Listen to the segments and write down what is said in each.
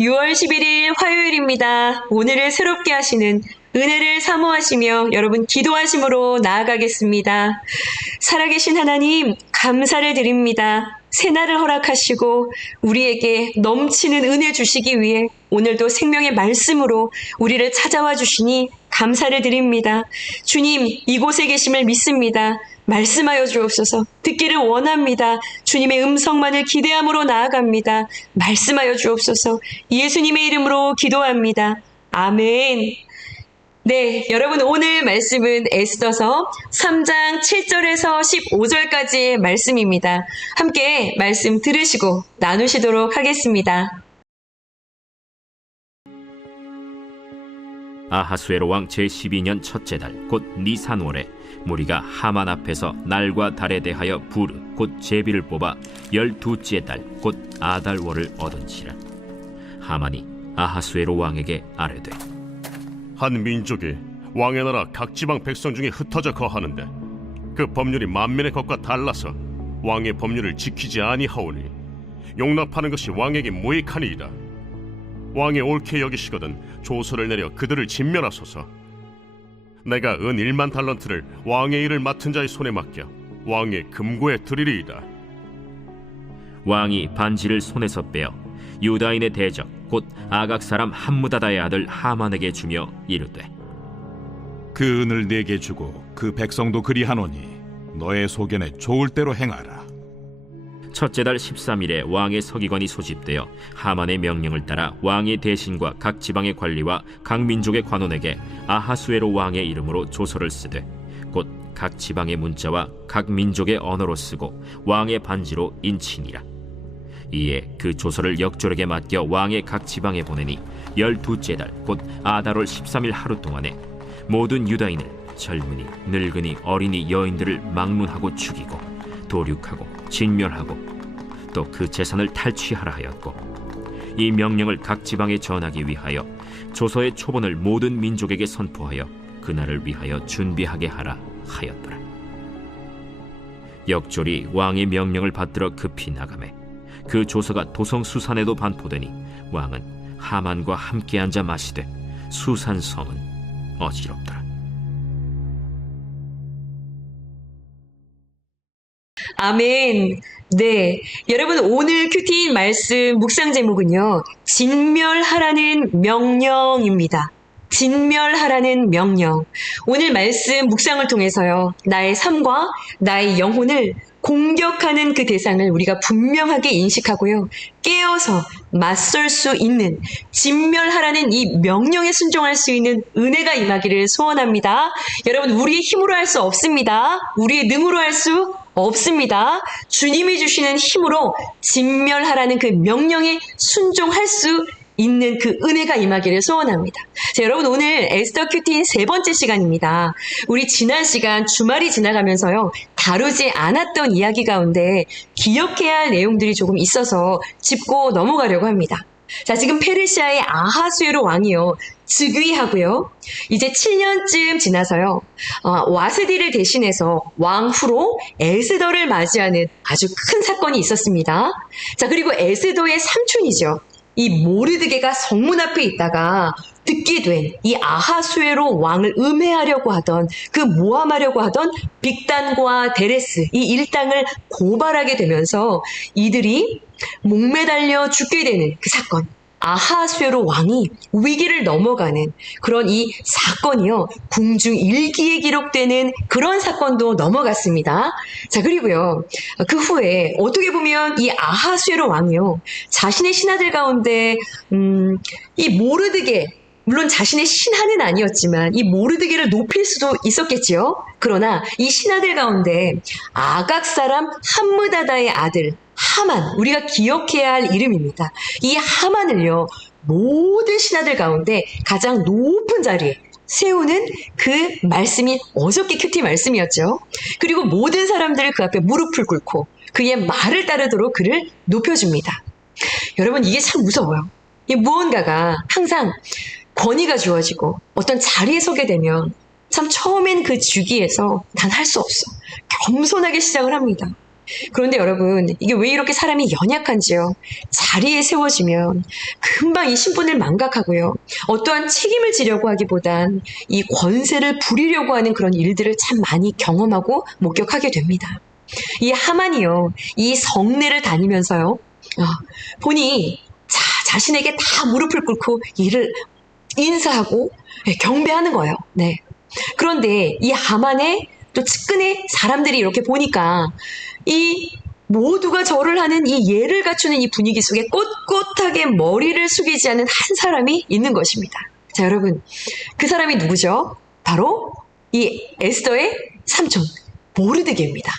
6월 11일 화요일입니다. 오늘을 새롭게 하시는 은혜를 사모하시며 여러분 기도하심으로 나아가겠습니다. 살아계신 하나님 감사를 드립니다. 새날을 허락하시고 우리에게 넘치는 은혜 주시기 위해 오늘도 생명의 말씀으로 우리를 찾아와 주시니 감사를 드립니다. 주님, 이곳에 계심을 믿습니다. 말씀하여 주옵소서. 듣기를 원합니다. 주님의 음성만을 기대함으로 나아갑니다. 말씀하여 주옵소서. 예수님의 이름으로 기도합니다. 아멘. 네, 여러분 오늘 말씀은 에스더서 3장 7절에서 15절까지의 말씀입니다. 함께 말씀 들으시고 나누시도록 하겠습니다. 아하수에로 왕 제12년 첫째 달 곧 니산월에 무리가 하만 앞에서 날과 달에 대하여 부르 곧 제비를 뽑아 12째 달 곧 아달월을 얻은지라. 하만이 아하수에로 왕에게 아뢰되 한 민족이 왕의 나라 각 지방 백성 중에 흩어져 거하는데 그 법률이 만민의 것과 달라서 왕의 법률을 지키지 아니하오니 용납하는 것이 왕에게 무익하니이다. 왕이 옳게 여기시거든 조서를 내려 그들을 진멸하소서. 내가 은 1만 달란트를 왕의 일을 맡은 자의 손에 맡겨 왕의 금고에 드리리이다. 왕이 반지를 손에서 빼어 유다인의 대적 곧 아각 사람 함무다다의 아들 하만에게 주며 이르되 그 은을 내게 주고 그 백성도 그리하노니 너의 소견에 좋을 대로 행하라. 첫째 달 13일에 왕의 서기관이 소집되어 하만의 명령을 따라 왕의 대신과 각 지방의 관리와 각 민족의 관원에게 아하수에로 왕의 이름으로 조서를 쓰되 곧 각 지방의 문자와 각 민족의 언어로 쓰고 왕의 반지로 인치니라. 이에 그 조서를 역졸에게 맡겨 왕의 각 지방에 보내니 12째 달 곧 아달월 13일 하루 동안에 모든 유다인을 젊은이 늙은이 어린이 여인들을 막론하고 죽이고 도륙하고 진멸하고 또 그 재산을 탈취하라 하였고, 이 명령을 각 지방에 전하기 위하여 조서의 초본을 모든 민족에게 선포하여 그날을 위하여 준비하게 하라 하였더라. 역졸이 왕의 명령을 받들어 급히 나가매 그 조서가 도성 수산에도 반포되니 왕은 하만과 함께 앉아 마시되 수산 성은 어지럽더라. 아멘. 네, 여러분 오늘 큐티인 말씀 묵상 제목은요, 진멸하라는 명령입니다. 진멸하라는 명령. 오늘 말씀 묵상을 통해서요, 나의 삶과 나의 영혼을 공격하는 그 대상을 우리가 분명하게 인식하고요, 깨어서 맞설 수 있는, 진멸하라는 이 명령에 순종할 수 있는 은혜가 임하기를 소원합니다. 여러분, 우리의 힘으로 할 수 없습니다. 우리의 능으로 할 수 없습니다. 주님이 주시는 힘으로 진멸하라는 그 명령에 순종할 수 있는 그 은혜가 임하기를 소원합니다. 자, 여러분 오늘 에스더 큐티인 3번째 시간입니다. 우리 지난 시간 주말이 지나가면서요, 다루지 않았던 이야기 가운데 기억해야 할 내용들이 조금 있어서 짚고 넘어가려고 합니다. 자, 지금 페르시아의 아하수에로 왕이요, 즉위하고요, 이제 7년쯤 지나서요, 와스디를 대신해서 왕후로 에스더를 맞이하는 아주 큰 사건이 있었습니다. 자, 그리고 에스더의 삼촌이죠, 이 모르드게가 성문 앞에 있다가 듣게 된 이 아하수에로 왕을 음해하려고 하던, 그 모함하려고 하던 빅단과 데레스 이 일당을 고발하게 되면서 이들이 목매달려 죽게 되는 그 사건, 아하수에로 왕이 위기를 넘어가는 그런 이 사건이요, 궁중 일기에 기록되는 그런 사건도 넘어갔습니다. 자, 그리고요, 그 후에 어떻게 보면 이 아하수에로 왕이요, 자신의 신하들 가운데 이 모르드게, 물론 자신의 신하는 아니었지만 이 모르드게를 높일 수도 있었겠지요. 그러나 이 신하들 가운데 아각 사람 함므다다의 아들 하만, 우리가 기억해야 할 이름입니다. 이 하만을요, 모든 신하들 가운데 가장 높은 자리에 세우는 그 말씀이 어저께 큐티 말씀이었죠. 그리고 모든 사람들을 그 앞에 무릎을 꿇고 그의 말을 따르도록 그를 높여줍니다. 여러분, 이게 참 무서워요. 이 무언가가 항상 권위가 주어지고 어떤 자리에 서게 되면 참 처음엔 그 주기에서 난 할 수 없어, 겸손하게 시작을 합니다. 그런데 여러분, 이게 왜 이렇게 사람이 연약한지요? 자리에 세워지면 금방 이 신분을 망각하고요. 어떠한 책임을 지려고 하기보단 이 권세를 부리려고 하는 그런 일들을 참 많이 경험하고 목격하게 됩니다. 이 하만이요, 이 성내를 다니면서요, 보니 자신에게 다 무릎을 꿇고 이를 인사하고 경배하는 거예요. 네. 그런데 이 하만의 또 측근의 사람들이 이렇게 보니까 이 모두가 절을 하는 이 예를 갖추는 이 분위기 속에 꼿꼿하게 머리를 숙이지 않은 한 사람이 있는 것입니다. 자, 여러분, 그 사람이 누구죠? 바로 이 에스더의 삼촌 모르드게입니다.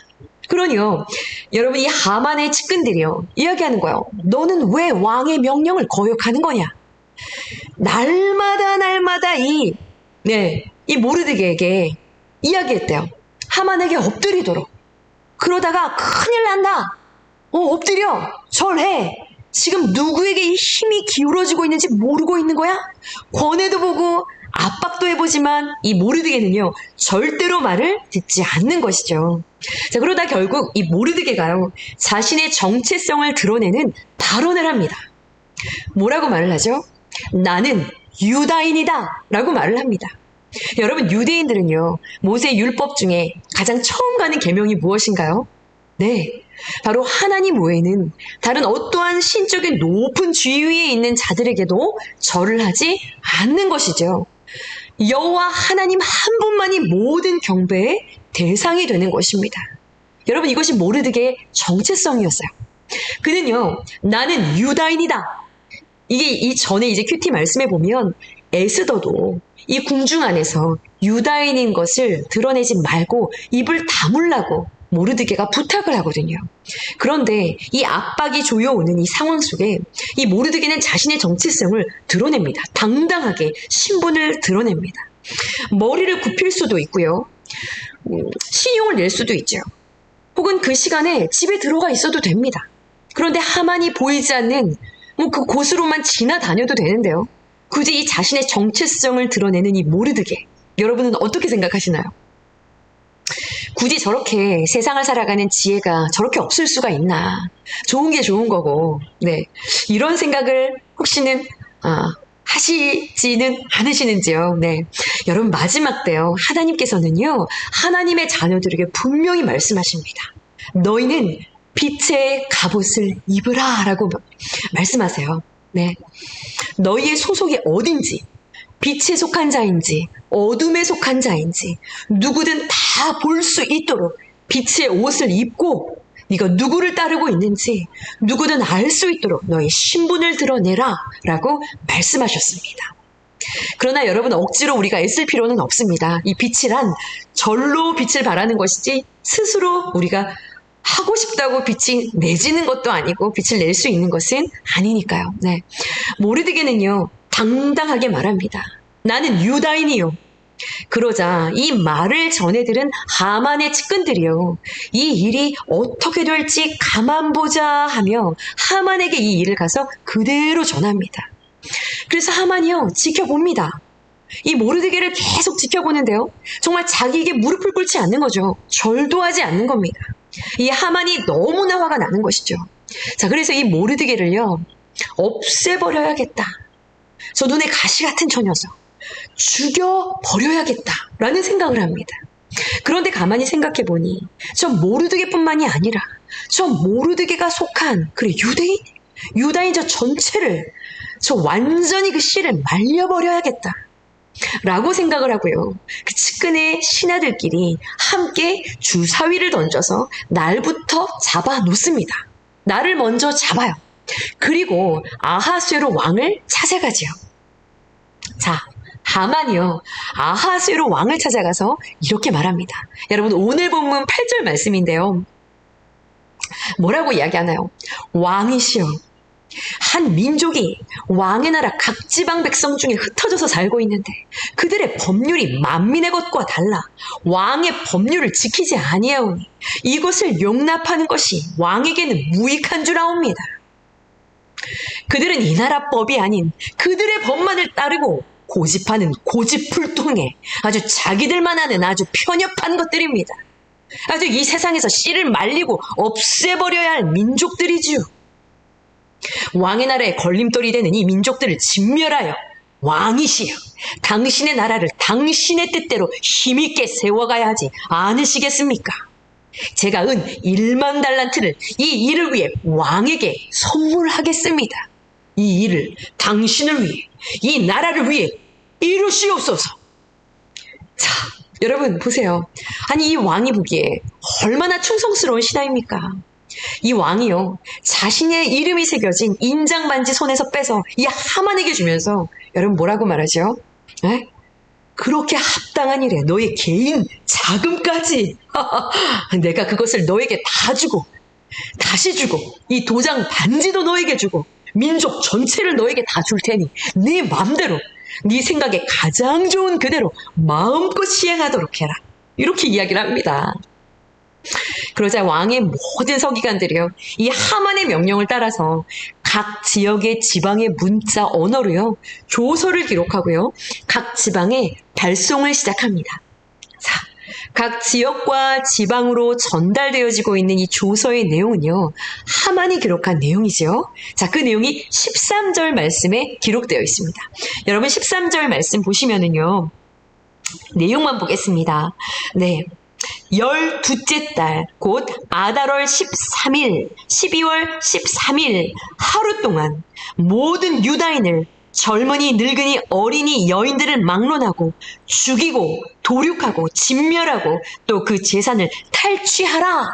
그러니요, 여러분, 이 하만의 측근들이요, 이야기하는 거예요. 너는 왜 왕의 명령을 거역하는 거냐? 날마다 이 모르드게에게 이야기했대요. 하만에게 엎드리도록. 그러다가 큰일 난다. 엎드려. 절해. 지금 누구에게 이 힘이 기울어지고 있는지 모르고 있는 거야? 권해도 보고 압박도 해보지만 이 모르드게는요, 절대로 말을 듣지 않는 것이죠. 자, 그러다 결국 이 모르드게가요, 자신의 정체성을 드러내는 발언을 합니다. 뭐라고 말을 하죠? 나는 유다인이다 라고 말을 합니다. 여러분, 유대인들은요, 모세 율법 중에 가장 처음 가는 계명이 무엇인가요? 네, 바로 하나님 외에는 다른 어떠한 신적인 높은 지위에 있는 자들에게도 절을 하지 않는 것이죠. 여호와 하나님 한 분만이 모든 경배의 대상이 되는 것입니다. 여러분, 이것이 모르드게의 정체성이었어요. 그는요, 나는 유다인이다. 이게 이 전에 이제 큐티 말씀에 보면 에스더도 이 궁중 안에서 유다인인 것을 드러내지 말고 입을 다물라고 모르드게가 부탁을 하거든요. 그런데 이 압박이 조여오는 이 상황 속에 이 모르드게는 자신의 정체성을 드러냅니다. 당당하게 신분을 드러냅니다. 머리를 굽힐 수도 있고요. 신용을 낼 수도 있죠. 혹은 그 시간에 집에 들어가 있어도 됩니다. 그런데 하만이 보이지 않는 그 곳으로만 지나다녀도 되는데요. 굳이 이 자신의 정체성을 드러내는 이 모르드게, 여러분은 어떻게 생각하시나요? 굳이 저렇게 세상을 살아가는 지혜가 저렇게 없을 수가 있나? 좋은 게 좋은 거고, 네, 이런 생각을 혹시는 하시지는 않으시는지요? 네, 여러분, 마지막 때요, 하나님께서는요, 하나님의 자녀들에게 분명히 말씀하십니다. 너희는 빛의 갑옷을 입으라 라고 말씀하세요. 네, 너희의 소속이 어딘지, 빛에 속한 자인지 어둠에 속한 자인지 누구든 다 볼 수 있도록 빛의 옷을 입고 네가 누구를 따르고 있는지 누구든 알 수 있도록 너의 신분을 드러내라 라고 말씀하셨습니다. 그러나 여러분, 억지로 우리가 애쓸 필요는 없습니다. 이 빛이란 절로 빛을 발하는 것이지 스스로 우리가 하고 싶다고 빛이 내지는 것도 아니고 빛을 낼 수 있는 것은 아니니까요. 네, 모르드게는요, 당당하게 말합니다. 나는 유다인이요. 그러자 이 말을 전해 들은 하만의 측근들이요, 이 일이 어떻게 될지 가만 보자 하며 하만에게 이 일을 가서 그대로 전합니다. 그래서 하만이요, 지켜봅니다. 이 모르드게를 계속 지켜보는데요, 정말 자기에게 무릎을 꿇지 않는 거죠. 절도 하지 않는 겁니다. 이 하만이 너무나 화가 나는 것이죠. 자, 그래서 이 모르드게를요, 없애버려야겠다. 저 눈에 가시 같은 저 녀석 죽여버려야겠다라는 생각을 합니다. 그런데 가만히 생각해보니 저 모르드게뿐만이 아니라 저 모르드게가 속한 유다인 저 전체를, 저 완전히 그 씨를 말려버려야겠다 라고 생각을 하고요, 그 측근의 신하들끼리 함께 주사위를 던져서 날부터 잡아 놓습니다. 날을 먼저 잡아요. 그리고 아하수에로 왕을 찾아가지요. 자, 하만이요, 아하수에로 왕을 찾아가서 이렇게 말합니다. 여러분, 오늘 본문 8절 말씀인데요, 뭐라고 이야기하나요? 왕이시여, 한 민족이 왕의 나라 각 지방 백성 중에 흩어져서 살고 있는데 그들의 법률이 만민의 것과 달라 왕의 법률을 지키지 아니하오니 이것을 용납하는 것이 왕에게는 무익한 줄 아옵니다. 그들은 이 나라 법이 아닌 그들의 법만을 따르고 고집하는 고집불통에 아주 자기들만 아는 아주 편협한 것들입니다. 아주 이 세상에서 씨를 말리고 없애버려야 할 민족들이지요. 왕의 나라에 걸림돌이 되는 이 민족들을 진멸하여 왕이시여 당신의 나라를 당신의 뜻대로 힘있게 세워가야 하지 않으시겠습니까? 제가 은 1만 달란트를 이 일을 위해 왕에게 선물하겠습니다. 이 일을 당신을 위해 이 나라를 위해 이루시옵소서. 자, 여러분 보세요. 아니 이 왕이 보기에 얼마나 충성스러운 신하입니까? 이 왕이요 자신의 이름이 새겨진 인장 반지 손에서 빼서 이 하만에게 주면서 여러분 뭐라고 말하죠? 에? 그렇게 합당한 일에 너의 개인 자금까지 내가 그것을 너에게 다 주고 다시 주고 이 도장 반지도 너에게 주고 민족 전체를 너에게 다 줄 테니 네 맘대로 네 생각에 가장 좋은 그대로 마음껏 시행하도록 해라. 이렇게 이야기를 합니다. 그러자 왕의 모든 서기관들이요 이 하만의 명령을 따라서 각 지역의 지방의 문자 언어로요 조서를 기록하고요 각 지방에 발송을 시작합니다. 자, 각 지역과 지방으로 전달되어지고 있는 이 조서의 내용은요 하만이 기록한 내용이죠. 자, 그 내용이 13절 말씀에 기록되어 있습니다. 여러분 13절 말씀 보시면은요 내용만 보겠습니다. 네. 12째 달, 곧 아달월 13일, 12월 13일 하루 동안 모든 유다인을 젊은이, 늙은이, 어린이, 여인들을 막론하고 죽이고 도륙하고 진멸하고 또 그 재산을 탈취하라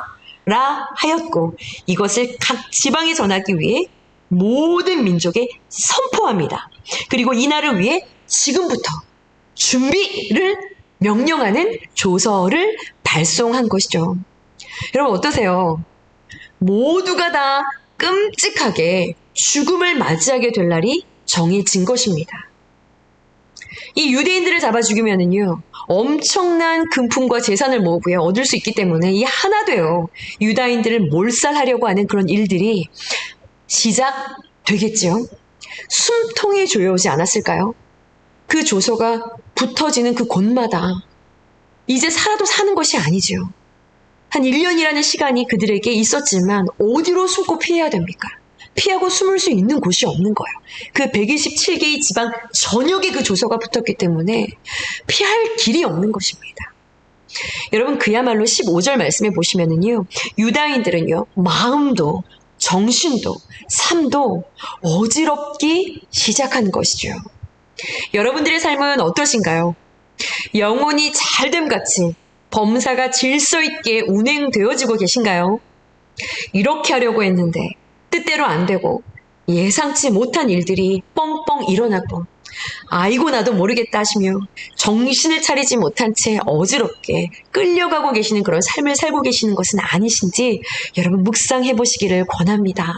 라 하였고 이것을 각 지방에 전하기 위해 모든 민족에 선포합니다. 그리고 이날을 위해 지금부터 준비를 명령하는 조서를 발송한 것이죠. 여러분 어떠세요? 모두가 다 끔찍하게 죽음을 맞이하게 될 날이 정해진 것입니다. 이 유대인들을 잡아 죽이면은요 엄청난 금품과 재산을 모으고요 얻을 수 있기 때문에 이 하나되어 유다인들을 몰살하려고 하는 그런 일들이 시작되겠죠. 숨통이 조여오지 않았을까요? 그 조서가 붙어지는 그 곳마다 이제 살아도 사는 것이 아니죠. 한 1년이라는 시간이 그들에게 있었지만 어디로 숨고 피해야 됩니까? 피하고 숨을 수 있는 곳이 없는 거예요. 그 127개의 지방 전역에 그 조서가 붙었기 때문에 피할 길이 없는 것입니다. 여러분 그야말로 15절 말씀에 보시면은요 유다인들은요 마음도 정신도 삶도 어지럽기 시작한 것이죠. 여러분들의 삶은 어떠신가요? 영혼이 잘됨같이 범사가 질서 있게 운행되어지고 계신가요? 이렇게 하려고 했는데 뜻대로 안 되고 예상치 못한 일들이 뻥뻥 일어나고 아이고 나도 모르겠다 하시며 정신을 차리지 못한 채 어지럽게 끌려가고 계시는 그런 삶을 살고 계시는 것은 아니신지 여러분 묵상해 보시기를 권합니다.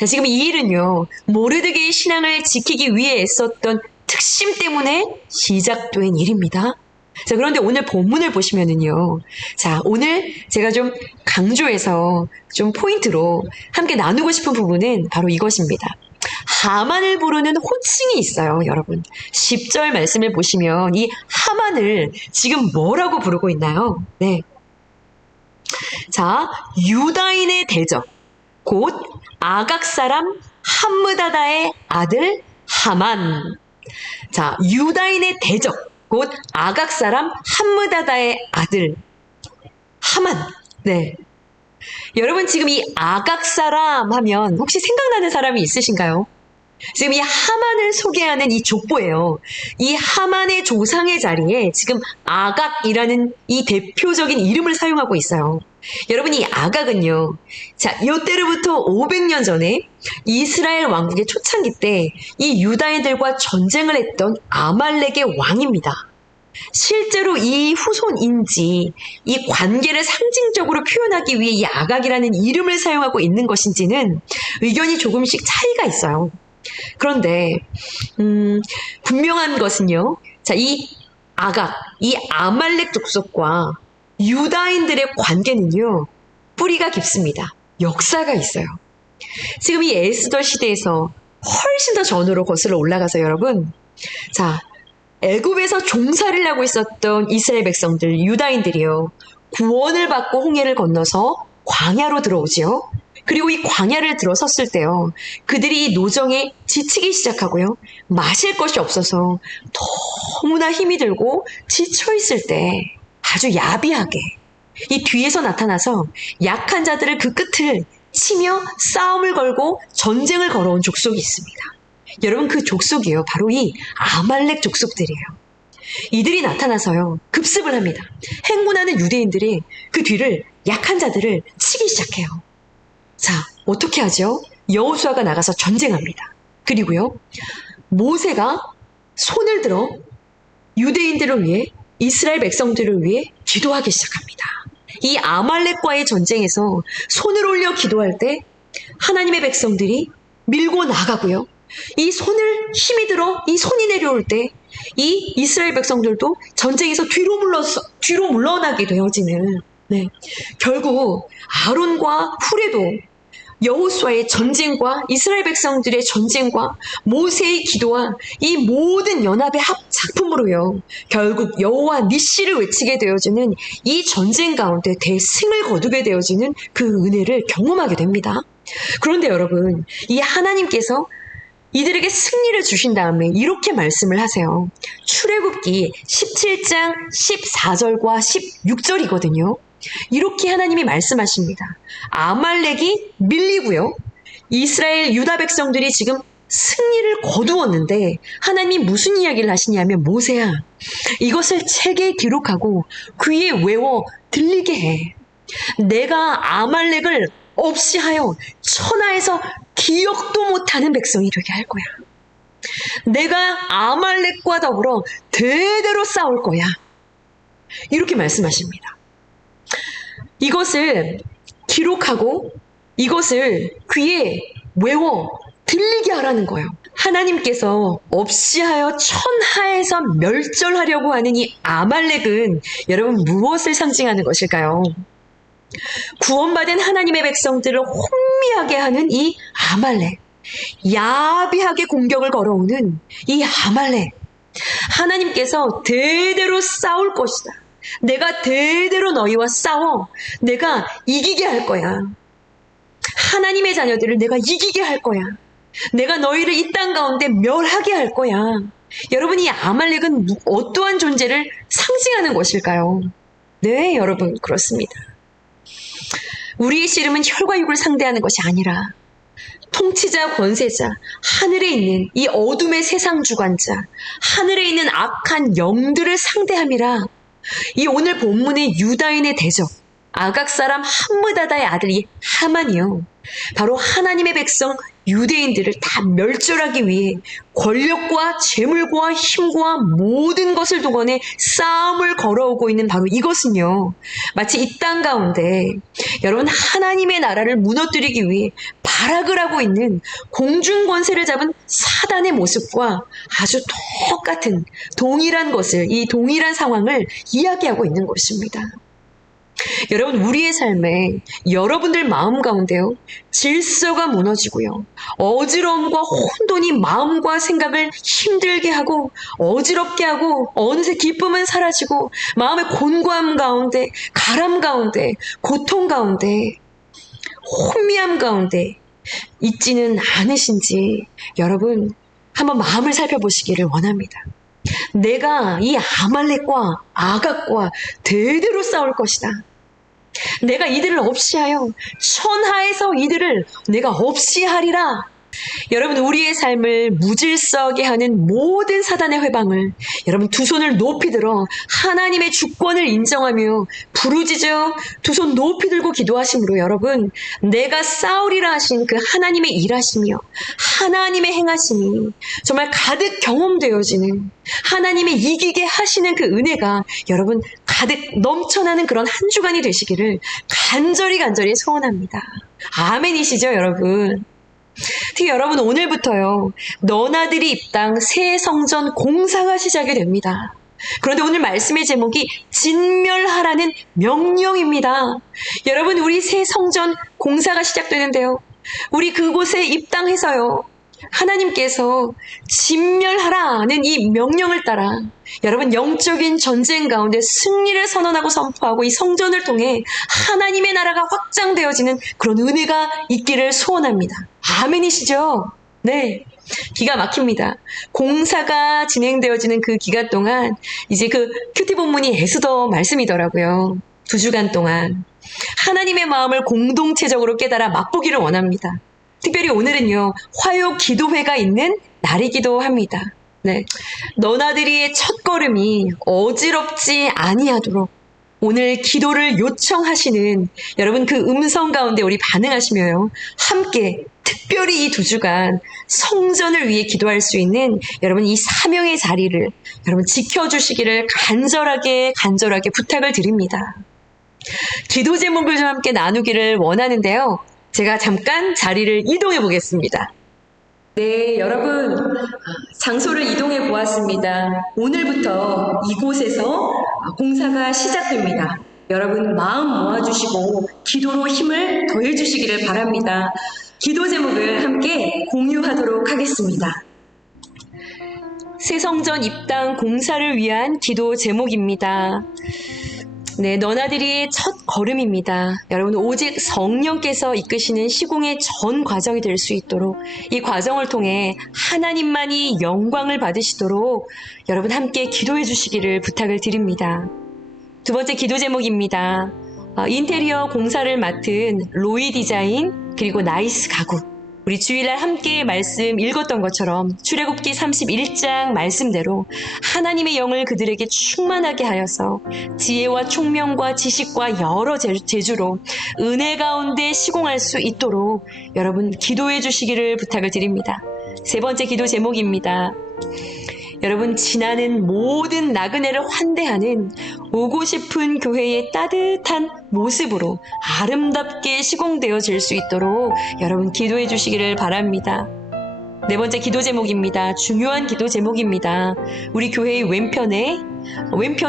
자, 지금 이 일은요 모르드게의 신앙을 지키기 위해 애썼던 특심 때문에 시작된 일입니다. 자, 그런데 오늘 본문을 보시면은요. 자, 오늘 제가 좀 강조해서 좀 포인트로 함께 나누고 싶은 부분은 바로 이것입니다. 하만을 부르는 호칭이 있어요, 여러분. 10절 말씀을 보시면 이 하만을 지금 뭐라고 부르고 있나요? 네. 자, 유다인의 대적, 곧 아각 사람 함므다다의 아들 하만. 자, 유다인의 대적, 곧 아각 사람 함므다다의 아들 하만. 네. 여러분 지금 이 아각 사람 하면 혹시 생각나는 사람이 있으신가요? 지금 이 하만을 소개하는 이 족보예요. 이 하만의 조상의 자리에 지금 아각이라는 이 대표적인 이름을 사용하고 있어요. 여러분 이 아각은요. 자, 이때로부터 500년 전에 이스라엘 왕국의 초창기 때 이 유다인들과 전쟁을 했던 아말렉의 왕입니다. 실제로 이 후손인지 이 관계를 상징적으로 표현하기 위해 이 아각이라는 이름을 사용하고 있는 것인지는 의견이 조금씩 차이가 있어요. 그런데 분명한 것은요. 자, 이 아각, 이 아말렉 족속과 유다인들의 관계는요. 뿌리가 깊습니다. 역사가 있어요. 지금 이 에스더 시대에서 훨씬 더 전으로 거슬러 올라가서 여러분, 자, 애굽에서 종살이를 하고 있었던 이스라엘 백성들, 유다인들이요. 구원을 받고 홍해를 건너서 광야로 들어오지요. 그리고 이 광야를 들어섰을 때요, 그들이 이 노정에 지치기 시작하고요, 마실 것이 없어서 너무나 힘이 들고 지쳐있을 때 아주 야비하게 이 뒤에서 나타나서 약한 자들을 그 끝을 치며 싸움을 걸고 전쟁을 걸어온 족속이 있습니다. 여러분, 그 족속이요, 바로 이 아말렉 족속들이에요. 이들이 나타나서요, 급습을 합니다. 행군하는 유대인들이 그 뒤를 약한 자들을 치기 시작해요. 자, 어떻게 하죠? 여호수아가 나가서 전쟁합니다. 그리고요, 모세가 손을 들어 유대인들을 위해, 이스라엘 백성들을 위해 기도하기 시작합니다. 이 아말렉과의 전쟁에서 손을 올려 기도할 때 하나님의 백성들이 밀고 나가고요, 이 손을 힘이 들어 이 손이 내려올 때 이 이스라엘 백성들도 전쟁에서 뒤로 물러나게 되어지는, 결국 아론과 훌에도 여호수아의 전쟁과 이스라엘 백성들의 전쟁과 모세의 기도와 이 모든 연합의 합작품으로요, 결국 여호와 니시를 외치게 되어지는 이 전쟁 가운데 대승을 거두게 되어지는 그 은혜를 경험하게 됩니다. 그런데 여러분, 이 하나님께서 이들에게 승리를 주신 다음에 이렇게 말씀을 하세요. 출애굽기 17장 14절과 16절이거든요. 이렇게 하나님이 말씀하십니다. 아말렉이 밀리고요, 이스라엘 유다 백성들이 지금 승리를 거두었는데 하나님이 무슨 이야기를 하시냐면, 모세야, 이것을 책에 기록하고 귀에 외워 들리게 해. 내가 아말렉을 없이 하여 천하에서 기억도 못하는 백성이 되게 할 거야. 내가 아말렉과 더불어 대대로 싸울 거야. 이렇게 말씀하십니다. 이것을 기록하고 이것을 귀에 외워 들리게 하라는 거예요. 하나님께서 없이 하여 천하에서 멸절하려고 하는 이 아말렉은 여러분 무엇을 상징하는 것일까요? 구원받은 하나님의 백성들을 혼미하게 하는 이 아말렉, 야비하게 공격을 걸어오는 이 아말렉, 하나님께서 대대로 싸울 것이다. 내가 대대로 너희와 싸워 내가 이기게 할 거야. 하나님의 자녀들을 내가 이기게 할 거야. 내가 너희를 이 땅 가운데 멸하게 할 거야. 여러분, 이 아말렉은 어떠한 존재를 상징하는 것일까요? 네, 여러분, 그렇습니다. 우리의 씨름은 혈과 육을 상대하는 것이 아니라 통치자, 권세자, 하늘에 있는 이 어둠의 세상 주관자, 하늘에 있는 악한 영들을 상대함이라. 이 오늘 본문의 유다인의 대적, 아각 사람 함므다다의 아들 이 하만이요, 바로 하나님의 백성 유대인들을 다 멸절하기 위해 권력과 재물과 힘과 모든 것을 동원해 싸움을 걸어오고 있는 바로 이것은요, 마치 이 땅 가운데 여러분 하나님의 나라를 무너뜨리기 위해 발악을 하고 있는 공중 권세를 잡은 사단의 모습과 아주 똑같은 동일한 것을, 이 동일한 상황을 이야기하고 있는 것입니다. 여러분, 우리의 삶에 여러분들 마음 가운데요, 질서가 무너지고요, 어지러움과 혼돈이 마음과 생각을 힘들게 하고 어지럽게 하고 어느새 기쁨은 사라지고 마음의 곤고함 가운데, 가람 가운데, 고통 가운데, 혼미함 가운데 있지는 않으신지 여러분 한번 마음을 살펴보시기를 원합니다. 내가 이 아말렉과 아각과 대대로 싸울 것이다. 내가 이들을 없이 하여 천하에서 이들을 내가 없이 하리라. 여러분, 우리의 삶을 무질서하게 하는 모든 사단의 회방을 여러분 두 손을 높이 들어 하나님의 주권을 인정하며 부르짖어 두 손 높이 들고 기도하심으로 여러분, 내가 싸우리라 하신 그 하나님의 일하심이요, 하나님의 행하심이 정말 가득 경험되어지는, 하나님의 이기게 하시는 그 은혜가 여러분 가득 넘쳐나는 그런 한 주간이 되시기를 간절히 소원합니다. 아멘이시죠, 여러분? 특히 여러분, 오늘부터요, 너나들이 입당 새 성전 공사가 시작이 됩니다. 그런데 오늘 말씀의 제목이 진멸하라는 명령입니다. 여러분, 우리 새 성전 공사가 시작되는데요, 우리 그곳에 입당해서요, 하나님께서 진멸하라는 이 명령을 따라 여러분 영적인 전쟁 가운데 승리를 선언하고 선포하고 이 성전을 통해 하나님의 나라가 확장되어지는 그런 은혜가 있기를 소원합니다. 아멘이시죠? 네. 기가 막힙니다. 공사가 진행되어지는 그 기간 동안 이제 그 큐티 본문이 에스더 말씀이더라고요. 2주간 동안 하나님의 마음을 공동체적으로 깨달아 맛보기를 원합니다. 특별히 오늘은요, 화요 기도회가 있는 날이기도 합니다. 네. 너나들이의 첫걸음이 어지럽지 아니하도록 오늘 기도를 요청하시는 여러분 그 음성 가운데 우리 반응하시며요. 함께 특별히 이 2주간 성전을 위해 기도할 수 있는 여러분 이 사명의 자리를 여러분 지켜주시기를 간절하게 부탁을 드립니다. 기도 제목을 좀 함께 나누기를 원하는데요. 제가 잠깐 자리를 이동해 보겠습니다. 네, 여러분 장소를 이동해 보았습니다. 오늘부터 이곳에서 공사가 시작됩니다. 여러분 마음 모아주시고 기도로 힘을 더해 주시기를 바랍니다. 기도 제목을 함께 공유하도록 하겠습니다. 새 성전 입당 공사를 위한 기도 제목입니다. 네, 너나들이의 첫 걸음입니다. 여러분 오직 성령께서 이끄시는 시공의 전 과정이 될 수 있도록 이 과정을 통해 하나님만이 영광을 받으시도록 여러분 함께 기도해 주시기를 부탁을 드립니다. 2번째 기도 제목입니다. 인테리어 공사를 맡은 로이 디자인 그리고 나이스 가구 우리 주일날 함께 말씀 읽었던 것처럼 출애굽기 31장 말씀대로 하나님의 영을 그들에게 충만하게 하여서 지혜와 총명과 지식과 여러 재주로 은혜 가운데 시공할 수 있도록 여러분 기도해 주시기를 부탁을 드립니다. 3번째 기도 제목입니다. 여러분 지나는 모든 나그네를 환대하는 오고 싶은 교회의 따뜻한 모습으로 아름답게 시공되어질 수 있도록 여러분 기도해 주시기를 바랍니다. 4번째 기도 제목입니다. 중요한 기도 제목입니다. 우리 교회의 왼편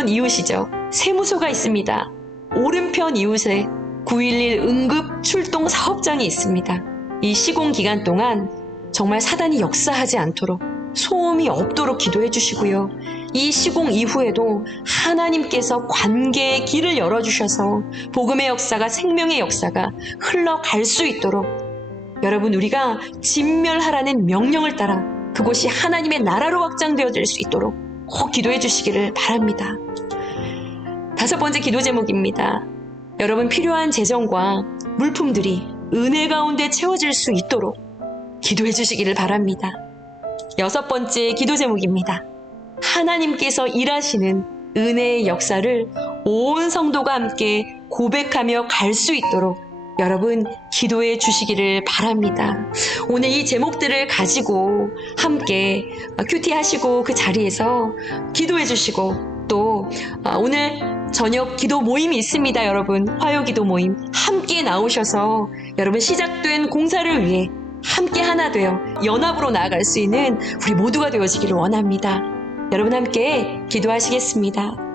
이웃이죠. 세무소가 있습니다. 오른편 이웃에 911 응급 출동 사업장이 있습니다. 이 시공 기간 동안 정말 사단이 역사하지 않도록 소음이 없도록 기도해 주시고요. 이 시공 이후에도 하나님께서 관계의 길을 열어주셔서 복음의 역사가 생명의 역사가 흘러갈 수 있도록 여러분 우리가 진멸하라는 명령을 따라 그곳이 하나님의 나라로 확장되어질 수 있도록 꼭 기도해 주시기를 바랍니다. 5번째 기도 제목입니다. 여러분 필요한 재정과 물품들이 은혜 가운데 채워질 수 있도록 기도해 주시기를 바랍니다. 6번째 기도 제목입니다. 하나님께서 일하시는 은혜의 역사를 온 성도가 함께 고백하며 갈 수 있도록 여러분 기도해 주시기를 바랍니다. 오늘 이 제목들을 가지고 함께 큐티 하시고 그 자리에서 기도해 주시고 또 오늘 저녁 기도 모임이 있습니다. 여러분 화요 기도 모임 함께 나오셔서 여러분 시작된 공사를 위해 함께 하나 되어 연합으로 나아갈 수 있는 우리 모두가 되어지기를 원합니다. 여러분 함께 기도하시겠습니다.